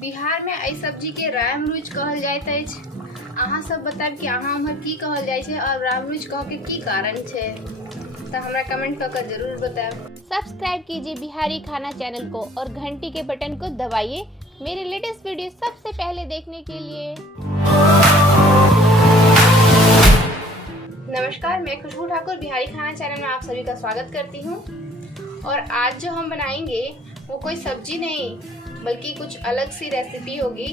बिहार में एहि सब्जी के रामरुच कहल जाइत अछि। अहाँ सब बताब कि अहाँ उम्हर की कहल जाइ छै और रामरुच कह के की कारण छै, तो हमरा कमेंट करके जरूर बताएं। सब्सक्राइब कीजिए बिहारी खाना चैनल को और घंटी के बटन को दबाइए मेरे लेटेस्ट वीडियो सबसे पहले देखने के लिए। नमस्कार, मैं खुशबू ठाकुर बिहारी खाना चैनल में आप सभी का स्वागत करती हूँ। और आज जो हम बनाएंगे वो कोई सब्जी नहीं बल्कि कुछ अलग सी रेसिपी होगी,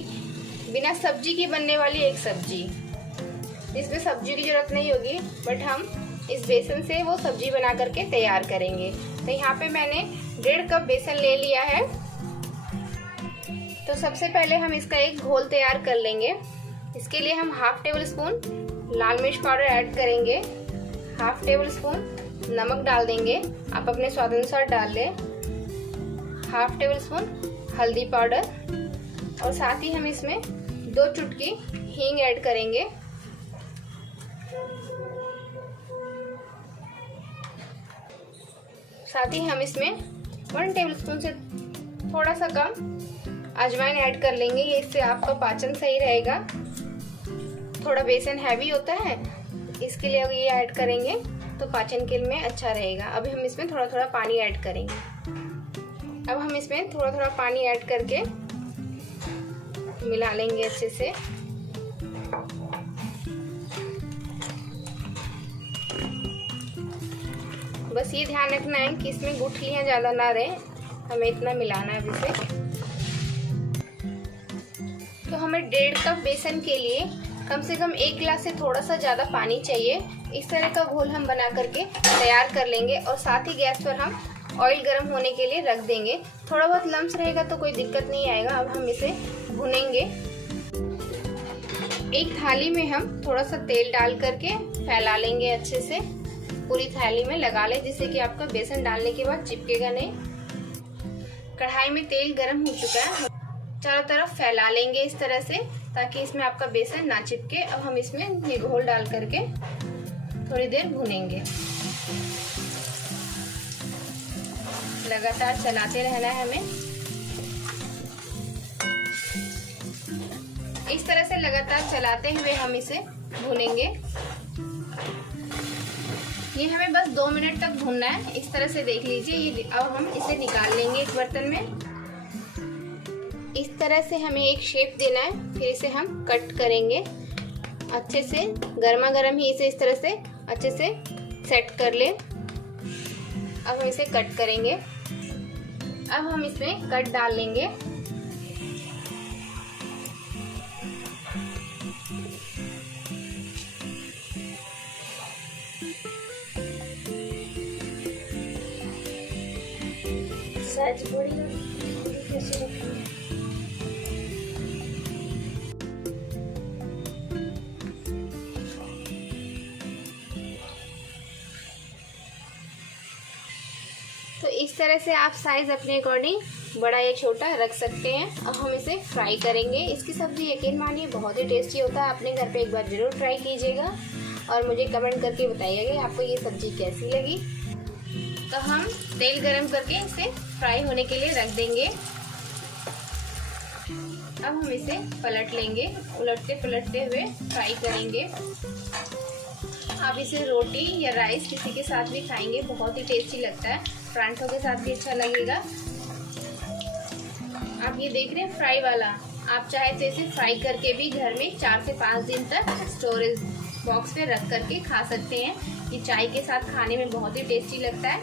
बिना सब्जी की बनने वाली एक सब्जी। इसमें सब्जी की जरूरत नहीं होगी, बट हम इस बेसन से वो सब्जी बना करके तैयार करेंगे। तो यहाँ पे मैंने 1.5 कप बेसन ले लिया है। तो सबसे पहले हम इसका एक घोल तैयार कर लेंगे। इसके लिए हम 1/2 टेबल स्पून लाल मिर्च पाउडर ऐड करेंगे, 1/2 टेबल स्पून नमक डाल देंगे, आप अपने स्वाद अनुसार डाल लें, 1/2 टेबल स्पून हल्दी पाउडर और साथ ही हम इसमें 2 चुटकी हींग ऐड करेंगे। साथ ही हम इसमें 1 टेबल स्पून से थोड़ा सा कम अजवाइन ऐड कर लेंगे, इससे आपका पाचन सही रहेगा। थोड़ा बेसन हैवी होता है, इसके लिए अगर ये ऐड करेंगे तो पाचन के लिए अच्छा रहेगा। अभी हम इसमें थोड़ा थोड़ा पानी ऐड करेंगे। अब हम इसमें थोड़ा थोड़ा पानी ऐड करके मिला लेंगे अच्छे से। बस ये ध्यान रखना है कि इसमें गुठलियां ज्यादा ना रहे, हमें इतना मिलाना है अभी से। तो हमें 1.5 कप बेसन के लिए कम से कम 1 गिलास से थोड़ा सा ज्यादा पानी चाहिए। इस तरह का घोल हम बना करके तैयार कर लेंगे और साथ ही गैस पर हम ऑयल गर्म होने के लिए रख देंगे। थोड़ा बहुत लम्स रहेगा तो कोई दिक्कत नहीं आएगा। अब हम इसे भुनेंगे। एक थाली में हम थोड़ा सा तेल डाल करके फैला लेंगे, अच्छे से पूरी थाली में लगा ले, जिससे कि आपका बेसन डालने के बाद चिपकेगा नहीं। कढ़ाई में तेल गर्म हो चुका है, चारों तरफ फैला लेंगे इस तरह से ताकि इसमें आपका बेसन ना चिपके। अब हम इसमें ये घोल डाल करके थोड़ी देर भुनेंगे। लगातार चलाते रहना है हमें। इस तरह से लगातार चलाते हुए हम इसे भुनेंगे। ये हमें बस 2 मिनट तक भुनना है। इस तरह से देख लीजिए। ये अब हम इसे निकाल लेंगे एक बर्तन में। इस तरह से हमें एक शेप देना है, फिर इसे हम कट करेंगे अच्छे से। गर्मा गर्म ही इसे इस तरह से अच्छे से सेट कर ले। अब हम इसे कट करेंगे। अब हम इसमें कट डाल लेंगे। सच बड़ी कैसे रखेंगे। तो इस तरह से आप साइज अपने अकॉर्डिंग बड़ा या छोटा रख सकते हैं। अब हम इसे फ्राई करेंगे। इसकी सब्जी यकीन मानिए बहुत ही टेस्टी होता है। अपने घर पे एक बार जरूर ट्राई कीजिएगा और मुझे कमेंट करके बताइएगा कि आपको ये सब्जी कैसी लगी। तो हम तेल गरम करके इसे फ्राई होने के लिए रख देंगे। अब हम इसे पलट लेंगे, उलटते पलटते हुए फ्राई करेंगे। आप इसे रोटी या राइस किसी के साथ भी खाएंगे, बहुत ही टेस्टी लगता है। परांठों के साथ भी अच्छा लगेगा। आप ये देख रहे हैं फ्राई वाला, आप चाहे तो इसे फ्राई करके भी घर में 4 से 5 दिन तक स्टोरेज बॉक्स पे रख करके खा सकते हैं। ये चाय के साथ खाने में बहुत ही टेस्टी लगता है।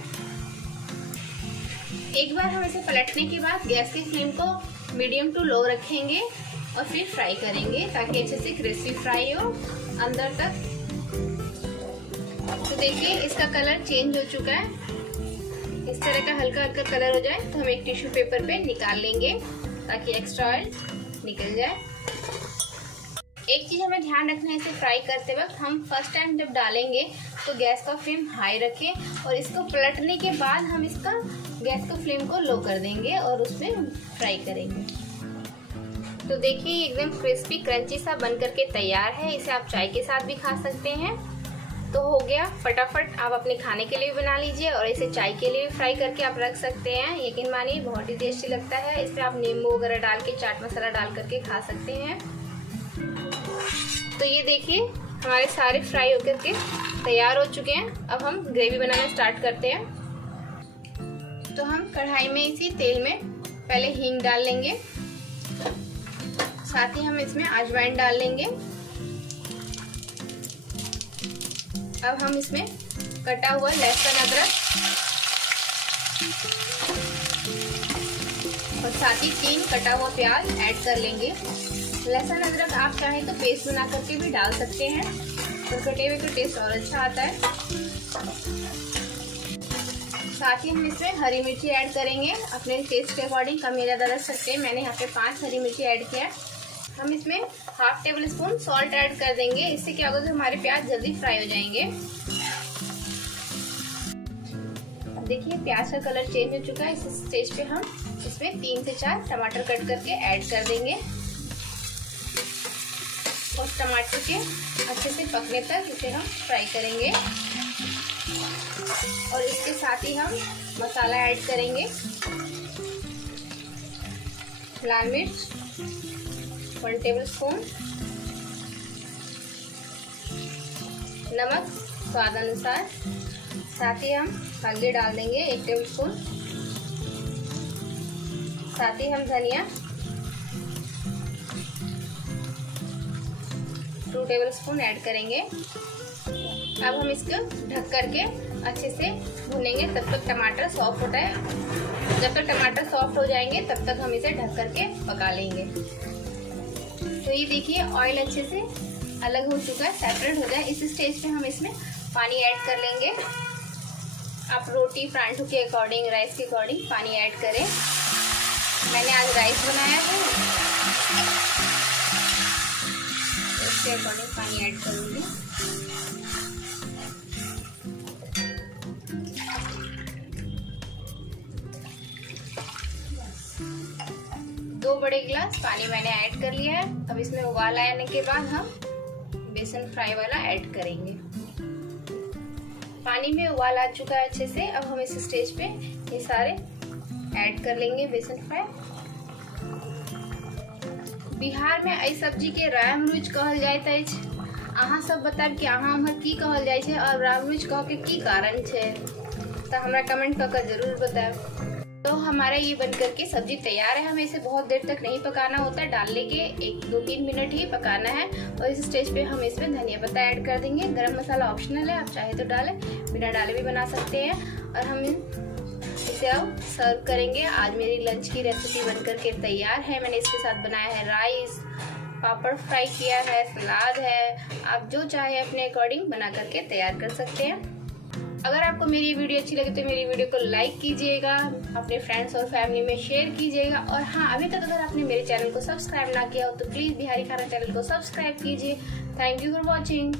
एक बार हम इसे पलटने के बाद गैस की फ्लेम को मीडियम टू लो रखेंगे और फिर फ्राई करेंगे ताकि अच्छे से क्रिस्पी फ्राई हो अंदर तक। तो देखिए इसका कलर चेंज हो चुका है। इस तरह का हल्का हल्का कलर हो जाए तो हम एक टिश्यू पेपर पे निकाल लेंगे ताकि एक्स्ट्रा ऑयल निकल जाए। एक चीज हमें ध्यान रखना है, इसे फ्राई करते वक्त हम फर्स्ट टाइम जब डालेंगे तो गैस का फ्लेम हाई रखें और इसको पलटने के बाद हम इसका गैस का फ्लेम को लो कर देंगे और उसमें फ्राई करेंगे। तो देखिए एकदम क्रिस्पी क्रंची सा बन करके तैयार है। इसे आप चाय के साथ भी खा सकते हैं। तो हो गया फटाफट। आप अपने खाने के लिए भी बना लीजिए और इसे चाय के लिए भी फ्राई करके आप रख सकते हैं। यकीन मानिए बहुत ही टेस्टी लगता है। इस पर आप नींबू वगैरह डाल के, चाट मसाला डाल करके खा सकते हैं। तो ये देखिए हमारे सारे फ्राई होकर के तैयार हो चुके हैं। अब हम ग्रेवी बनाना स्टार्ट करते हैं। तो हम कढ़ाई में इसी तेल में पहले हींग डाल लेंगे, साथ ही हम इसमें अजवाइन डाल लेंगे। अब हम इसमें कटा हुआ लहसुन अदरक और साथ ही 3 कटा हुआ प्याज ऐड कर लेंगे। लहसुन अदरक आप चाहें तो पेस्ट बना करके भी डाल सकते हैं, तो कटे हुए का टेस्ट और अच्छा आता है। साथ ही हम इसमें हरी मिर्ची ऐड करेंगे, अपने टेस्ट के अकॉर्डिंग कम या ज़्यादा रख सकते हैं। मैंने यहाँ पे 5 हरी मिर्ची ऐड किया है। हम इसमें ½ टेबल स्पून सॉल्ट ऐड कर देंगे। इससे क्या होगा कि हमारे प्याज जल्दी फ्राई हो जाएंगे। अब देखिए प्याज का कलर चेंज हो चुका है। इस स्टेज पे हम इसमें 3 से 4 टमाटर कट करके ऐड कर देंगे और टमाटर के अच्छे से पकने तक इसे हम फ्राई करेंगे। और इसके साथ ही हम मसाला ऐड करेंगे। लाल मिर्च 1 टेबल स्पून, नमक स्वाद अनुसार, साथ ही हम हल्दी डाल देंगे 1 टेबल स्पून, साथ ही हम धनिया 2 टेबल स्पून ऐड करेंगे। अब हम इसको ढक करके अच्छे से भूनेंगे तब तक टमाटर सॉफ्ट होता है। जब तक टमाटर सॉफ्ट हो जाएंगे तब तक हम इसे ढक करके पका लेंगे। तो ये देखिए ऑयल अच्छे से अलग हो चुका है, सेपरेट हो जाए। इस स्टेज पे हम इसमें पानी ऐड कर लेंगे। आप रोटी परांठों के अकॉर्डिंग, राइस के अकॉर्डिंग पानी ऐड करें। मैंने आज राइस बनाया है, उसके अकॉर्डिंग पानी ऐड करूँगी। दो बड़े गिलास पानी मैंने ऐड कर लिया है। अब इसमें उबाल आने के बाद हम बेसन फ्राई वाला ऐड करेंगे। पानी में उबाल आ चुका है अच्छे से। अब हम इस स्टेज पे ये सारे ऐड कर लेंगे बेसन फ्राई। बिहार में एहि सब्जी के राम रुचि कहल जाइत अछि। अहाँ सब बताब कि अहाँ हमर की कहल जाइ छै और राम रुचि कह के की कारण छै, तो हमरा कमेंट करके जरूर बताएं। तो हमारा ये बनकर के सब्जी तैयार है। हमें इसे बहुत देर तक नहीं पकाना होता, डालने के 1-2-3 मिनट ही पकाना है। और इस स्टेज पे हम इसमें धनिया पत्ता ऐड कर देंगे। गरम मसाला ऑप्शनल है, आप चाहे तो डालें, बिना डाले भी बना सकते हैं। और हम इसे अब सर्व करेंगे। आज मेरी लंच की रेसिपी बनकर के तैयार है। मैंने इसके साथ बनाया है राइस, पापड़ फ्राई किया है, सलाद है। आप जो चाहे अपने अकॉर्डिंग बना करके तैयार कर सकते हैं। अगर आपको मेरी वीडियो अच्छी लगे तो मेरी वीडियो को लाइक कीजिएगा, अपने फ्रेंड्स और फैमिली में शेयर कीजिएगा। और हाँ, अभी तक अगर आपने मेरे चैनल को सब्सक्राइब ना किया हो तो प्लीज़ बिहारी खाना चैनल को सब्सक्राइब कीजिए। Thank you for watching.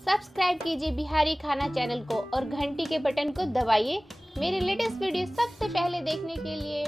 Subscribe कीजिए बिहारी खाना चैनल को और घंटी के बटन को दबाइए मेरे लेटेस्ट वीडियो सबसे पहले देखने के लिए।